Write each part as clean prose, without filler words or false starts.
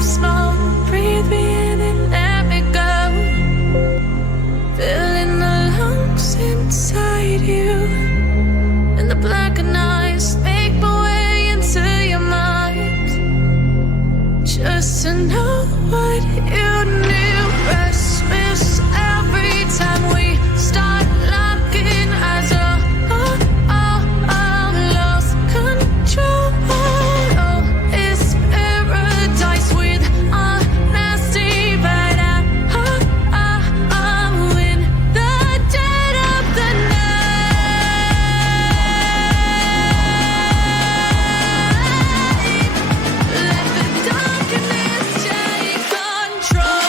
in small. Breathe me in and let me go. Filling the lungs inside you. And the blackened eyes make my way into your mind. Just to know what you knew. Restless every time we start locking eyes. Lost control. Oh, it's paradise with honesty, but I'm in the dead of the night. Let the darkness take control.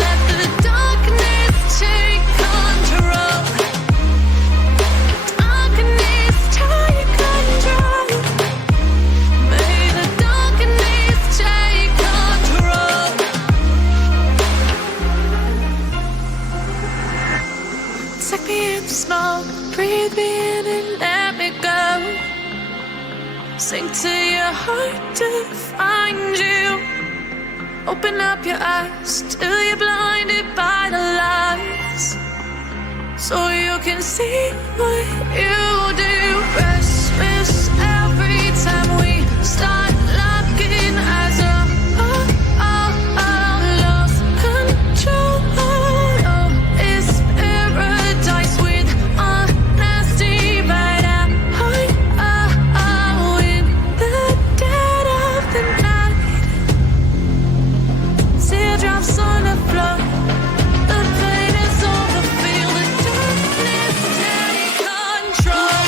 Let the darkness take control. Darkness take control. May the darkness take control. Take me in small, breathe me in and let me go. Sink to your heart to find you. Open up your eyes till you're blinded by the lights, so you can see what you do. Restless every time we start locking eyes. Lost control. Oh, it's paradise with honesty, but I'm in the dead of the night. Teardrops on the floor. The pain is over. Feel the darkness take control.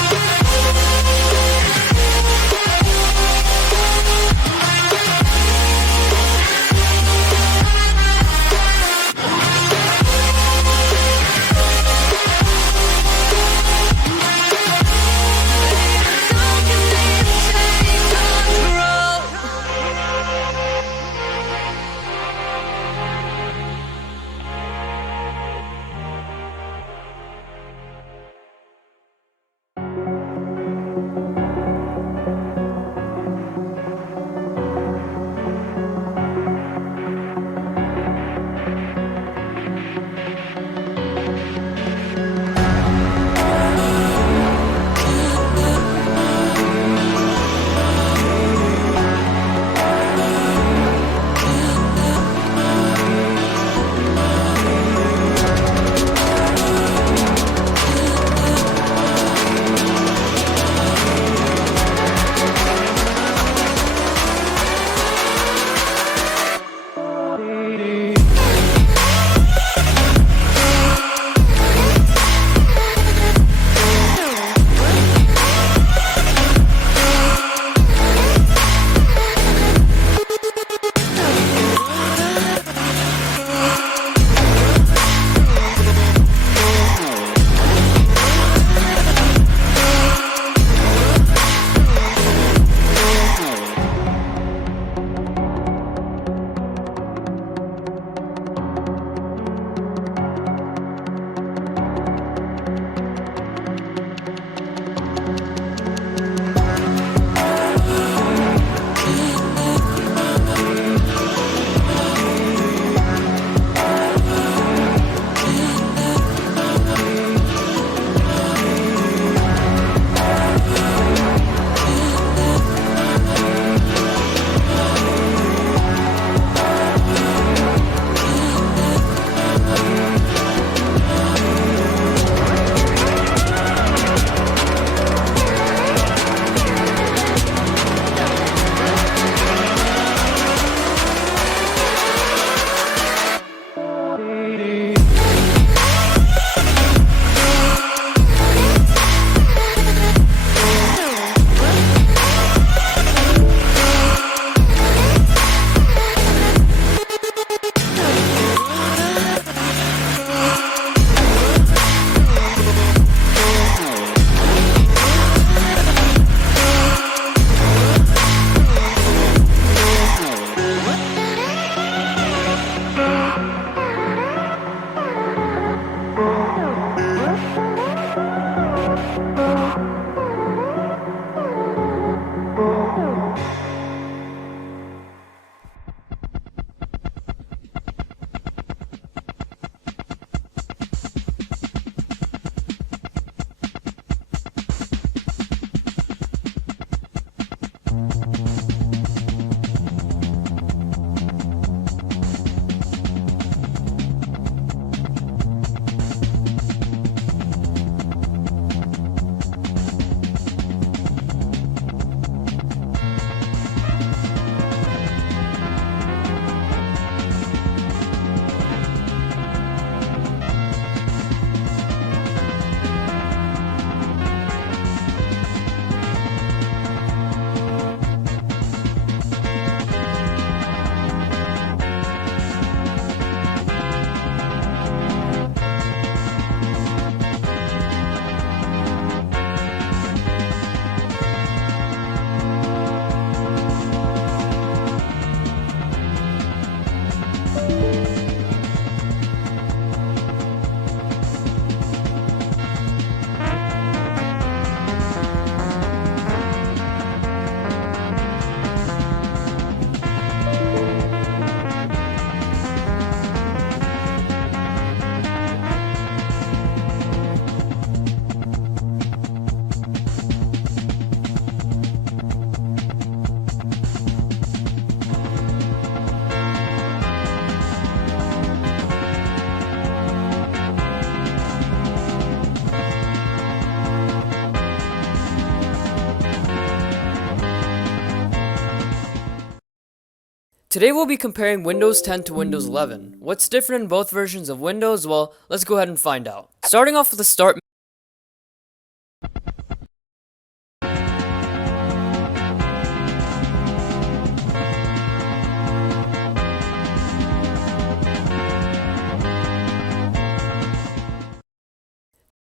Today we'll be comparing Windows 10 to Windows 11. What's different in both versions of Windows? Well, let's go ahead and find out. Starting off with the Start